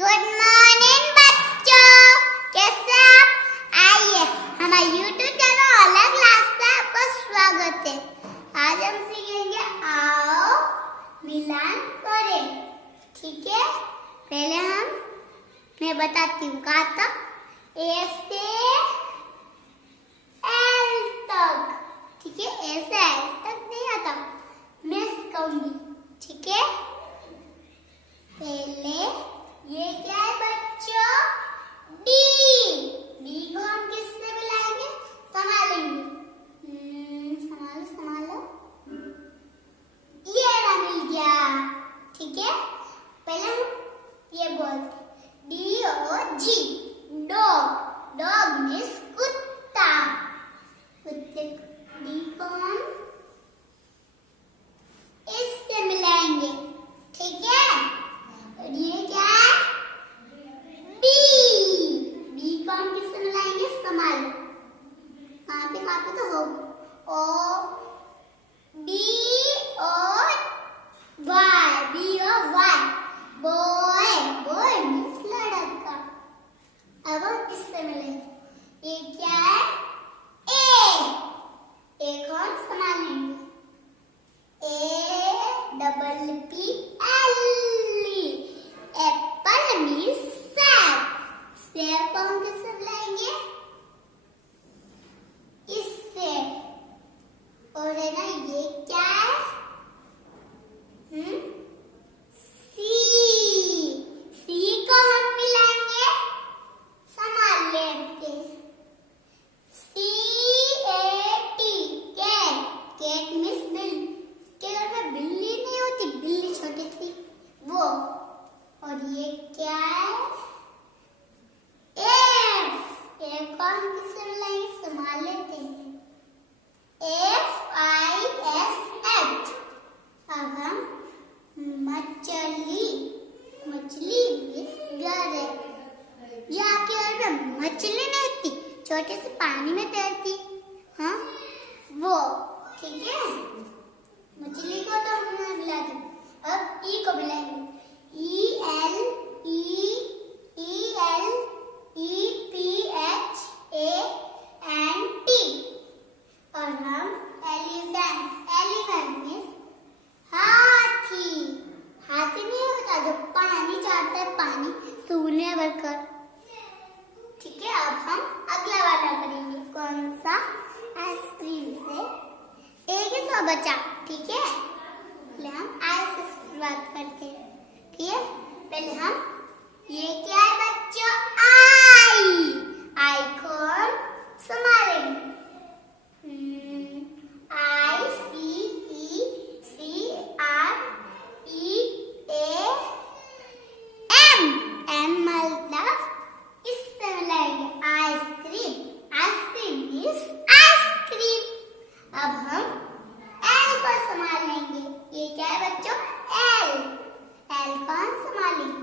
Good morning बच्चों, कैसे आप? आइए हमारे YouTube चैनल अलग क्लास में आपका स्वागत है। आज हम सीखेंगे आओ मिलान करें। ठीक है, पहले मैं बताती हूँ कहाँ तक। ए से एल तक। ठीक है, ए से एल तक नहीं आता, मैं सिखाऊंगी। ठीक है, पहले ये क्या है बच्चों? डी। डी को हम किससे मिलाएंगे? संभालेंगे। संभालो संभालो। ये ना मिल गया। ठीक है, पहले हम ये बोलते D O G, dog. Dog means कुत्ता। कुत्ते डी को हम इससे मिलाएंगे। ठीक है, और ये क्या है? बी। बी को हम किससे मिलाएंगे? संभालो। कहाँ पे तो हो। O B O Y. B O Y, boy. Boy means लड़का। अब हम किससे मिलेंगे? ये क्या है? ए। ए को हम संभालेंगे। A double P L. Apple means सेब। सेब को हम किससे मिलाएंगे? इससे। और है ना, ये क्या है? सी। सी को हम मिलाएंगे, संभाल लेते। C A T, cat. Cat means बिल्ली। इसके घर में बिल्ली नहीं होती, बिल्ली छोटी सी वो। और ये क्या है? एफ। एफ को हम किससे मिलाएंगे? संभाल लेते हैं। F I S H. अब हम मछली। मछली मीन्स गरय। ये आपके घर में मछली नहीं होती, छोटे से पानी में तैरती। हाँ वो। ठीक है, मछली को तो हमने मिला दिया। अब ई को मिलाएंगे। E L E P H A N T. और हम एलिफेंट। एलिफेंट मीन्स हाथी। हाथी नहीं होता जो पानी चाटता है, पानी सूने भरकर। ठीक है, अब हम अगला वाला करेंगे। कौन सा? आइसक्रीम से। एक ही सौ बचा। ठीक है, पहले हम आई से शुरुआत करते हैं। ठीक है, पहले हम ये क्या है बच्चों? आई। आई को हम संभालेंगे। I C R E A M. M मतलब इससे मिलाएंगे आइसक्रीम। Ice cream means ice cream. अब हम एल को संभालेंगे। ये क्या है बच्चों? एल। एल को हम संभालेंगे।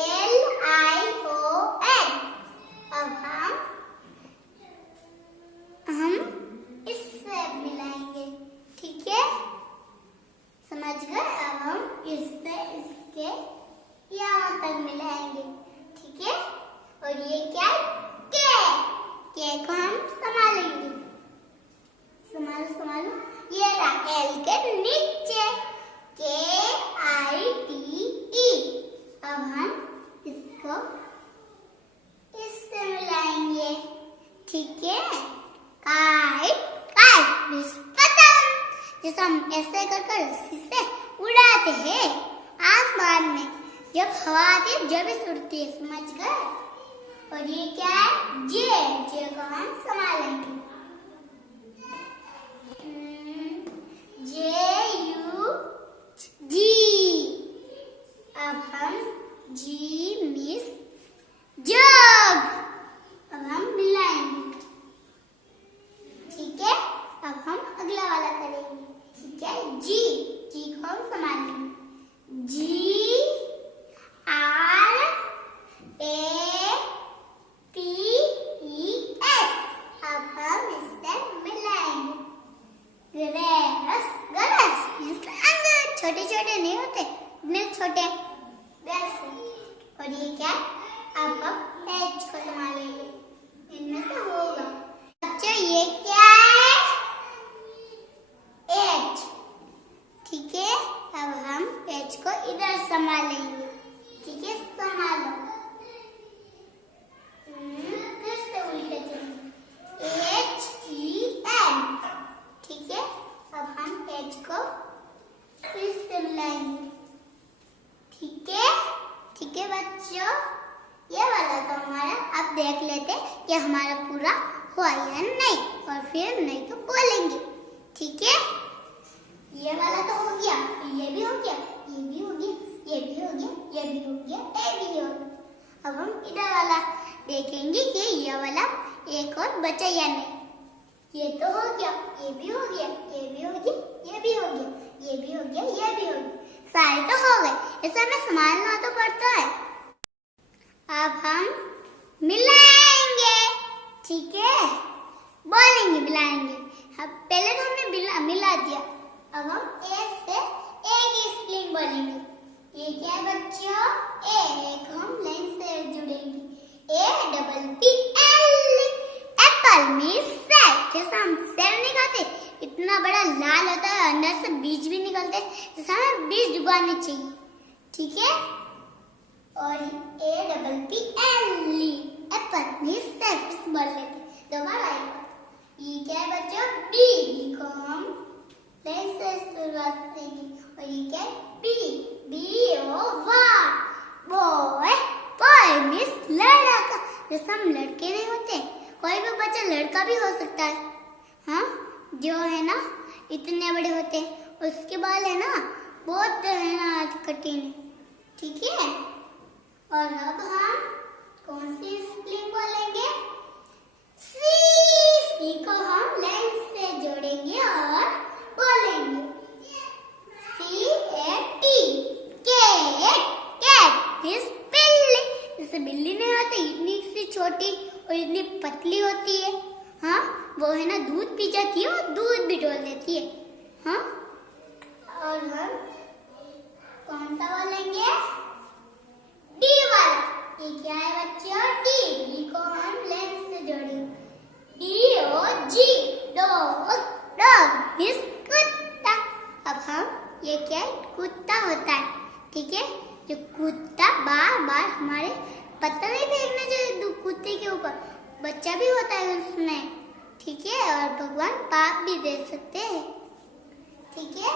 L I O L. अब हम इससे मिलाएंगे। ठीक है, समझ गए? अब हम इससे इसके यहाँ तक मिलाएंगे। ठीक है, और ये क्या है? के। के को हम संभालेंगे। संभालो संभालो। ये रहा एल के नीचे। के आई टी ई। अब हम इसको इससे मिलाएंगे। ठीक है, काइट। काइट मीन्स पतंग, जिसे हम ऐसे कर रस्सी से उड़ाते हैं आसमान में। जब हवा आती है जब इस उड़ती है। समझ गए? और ये क्या है? जे। जे को हम संभालेंगे। जे यू जी। अब हम जी मीन्स जग। अब हम मिलाएंगे। ठीक है, अब हम अगला वाला करेंगे। ठीक है, जी। जी को हम संभालेंगे। G R A P E S. अब हम इससे मिलाएंगे। ग्रेस। ग्रेस मीन्स अंदर। छोटे छोटे नहीं होते, इतने छोटे। वैसे और ये क्या है? अब एच को संभालेंगे, इनमें से होगा। बच्चों ये क्या है? एच। ठीक है, अब हम एच को इधर संभालेंगे। ठीक है, संभालो। फिर से उल्टे चलेंगे, एच ई एन। ठीक है, अब हम एच को फिर से मिलाएंगे। ठीक है बच्चों, ये वाला तो हमारा। अब देख लेते कि हमारा पूरा हुआ या नहीं, और फिर नहीं तो बोलेंगे। ठीक है, ये वाला तो हो गया, ये भी हो गया, ये भी हो गया, ये भी हो गया, ये भी हो गया, ये भी हो गया। अब हम इधर वाला देखेंगे कि ये वाला एक और बचा या नहीं। ये तो हो गया, ये भी हो गया, ये भी हो गया, ये भी हो गया, ये भी हो गया, ये भी हो गया, सारे तो हो गए। इसे हमें संभालना तो पड़ता है। अब हम मिलाएंगे। ठीक है, बोलेंगे मिलाएंगे। अब पहले तो हमने मिला दिया, अब हम ए से ए की स्पेलिंग बोलेंगे। ये क्या है बच्चों? ए को हम लाइन से जुड़ेंगे, A double P L. Apple means सेब। जैसे हम सेब नहीं खाते, इतना बड़ा लाल होता है, अंदर से बीज भी निकलते हैं, जैसे हमें बीज उगाने चाहिए। ठीक है, और A double P L, Apple means सेब बोल लेते। दोबारा ये क्या है बच्चों? बी को हम लाइन से शुरुआत करेंगे, और ये क्या है? बी ओ वाह, बॉय। बॉय मीन्स लड़का। जैसे हम लड़के नहीं होते, कोई भी बच्चा लड़का भी हो सकता है। हाँ, जो है ना इतने बड़े होते हैं, उसके बाल है ना बहुत है ना कठिन। ठीक है, और अब हम कौन सी स्पेलिंग बोलेंगे? सी को हम लाइन से जोड़ेंगे और बोलेंगे सी ए टी। कैट इज बिल्ली। जैसे बिल्ली नहीं होती, इतनी सी छोटी और इतनी पतली होती है। हाँ, वो है ना दूध पी जाती है और दूध भी डोल देती है। हाँ, और हम कौन सा बोलेंगे? डी वाला। ये क्या है बच्चों? डी को हम लाइन से जोड़ेंगे, D O G, dog. Dog is कुत्ता। अब हम ये क्या है? कुत्ता होता है। ठीक है, जो कुत्ता बार बार हमारे पत्ता नहीं फेंकना चाहिए कुत्ते के ऊपर, बच्चा भी होता है उसमें। ठीक है, और भगवान पाप भी दे सकते हैं। ठीक है,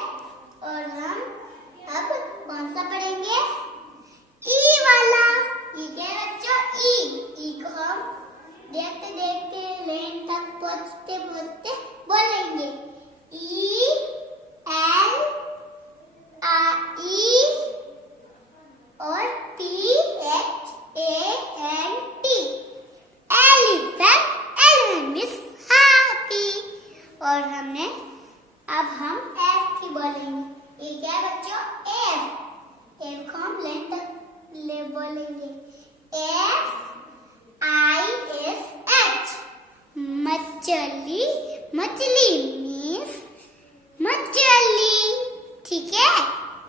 और हम अब कौन सा पढ़ेंगे? ई वाला। ई क्या है बच्चों? ई को हम देखते देखते लाइन तक पहुंचते पहुंचते बोलेंगे ई एल ई और P H A N T. Elephant. Elephant means हाथी। और हमने अब हम एफ की बोलेंगे। ये क्या है बच्चों? एफ। एफ को हम लाइन तक ले बोलेंगे, एफ आई एस एच। मछली। मछली मीन्स मछली। ठीक है,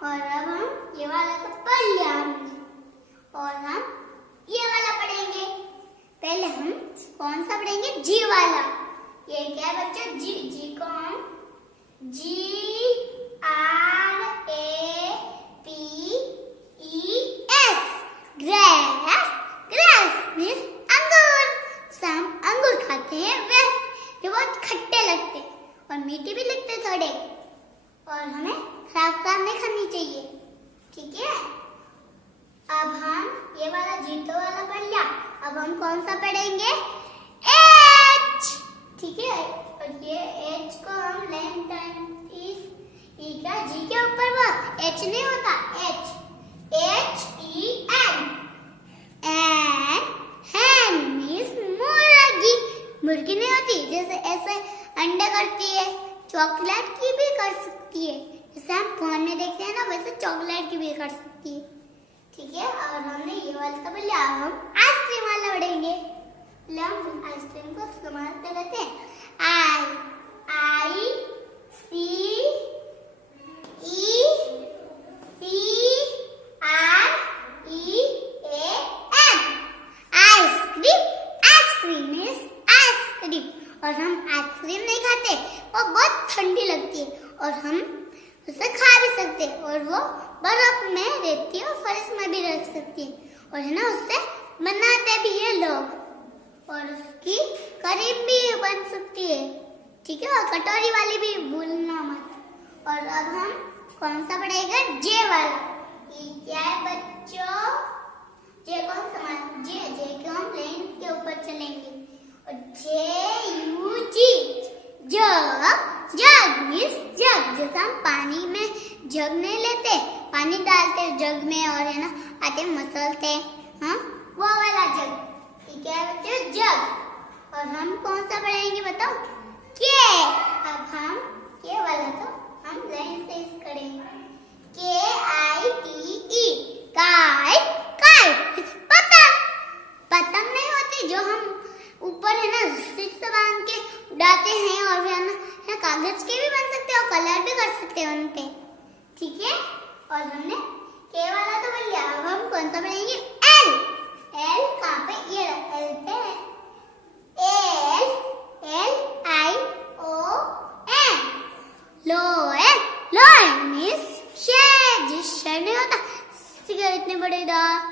और अब हम ये वाला तो पढ़ लिया हमने, और हम ये वाला पढ़ेंगे। पहले हम कौन सा पढ़ेंगे? जी वाला। ये क्या है बच्चों? जी को हम G R A P E S. Grapes. Grapes means अंगूर। हम अंगूर खाते हैं, वैसे जो बहुत खट्टे लगते और मीठे भी लगते थोड़े, और हमें खराब नहीं खानी चाहिए। ठीक है, अब हम ये वाला जीतो वाला पढ़ लिया। अब हम कौन सा पढ़ेंगे? एच। ठीक है, और ये एच को हम लाइन टाइम ई का जी के ऊपर वो एच नहीं होता, H E N. Hen means मुर्गी। मुर्गी नहीं होती, जैसे ऐसे अंडा करती है, चॉकलेट की भी कर सकती है। जैसे हम फोन में देखते हैं ना, वैसे चॉकलेट की भी कर सकती है। ठीक है, और हमने ये वाला तो लिया। हम आइसक्रीम वाला पढ़ेंगे। हम आइसक्रीम को समाप्त करते हैं। आई सी ई सी आर ई ए और हम आइसक्रीम नहीं खाते, वो बहुत ठंडी लगती है और हम उसे खा भी सकते हैं और वो बर्फ में रहती है और फर्श में भी रख सकती है और है ना उससे बनाते भी है लोग और उसकी करीब भी बन सकती है, ठीक है। और कटोरी वाली भी भूलना मत। और अब हम कौन सा पढ़ेगा? जे वाला। ये क्या है बच्चों? जे कौन सा? जे के हम लाइन के ऊपर चलेंगे और जे you ji jug. Jug means जग, जैसे हम पानी में जग नहीं लेते, पानी डालते जग में और है ना आते मसलते, हाँ वो वाला जग। ठीक है बच्चों, जग। और हम कौन सा पढ़ेंगे बताओ? के। अब हम के वाला तो हम लाइन से इस करेंगे। के I T E, kite. Kite इस पतंग। पतंग नहीं होती जो हम ऊपर है ना रस्सी से बांध के उड़ाते हैं और है ना कागज के भी बन सकते हैं और कलर भी कर सकते हैं उनपे, ठीक है। और हमने के वाला तो बन गया। अब हम कौन सा बनाएंगे? एल। एल कहाँ पे? ये एल पे है। L, L I O N, lion. Lion means शेर। जिस शेर नहीं होता इतने बड़े दांत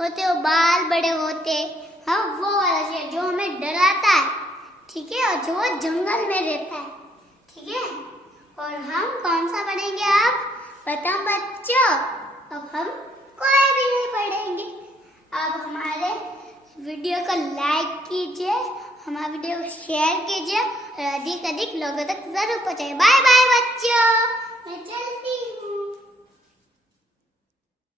होते, वो बाल बड़े होते, हाँ वो वाला शेर जो हमें डराता है, ठीक है, और जो वो जंगल में रहता है, ठीक है। और हम कौन सा पढ़ेंगे अब बताओ बच्चों? अब हम कोई भी नहीं पढ़ेंगे। अब हमारे वीडियो को लाइक कीजिए, हमारे वीडियो को शेयर कीजिए और अधिक अधिक लोगों तक जरूर पहुंचाइए। बाय बाय बच्चों, मैं चल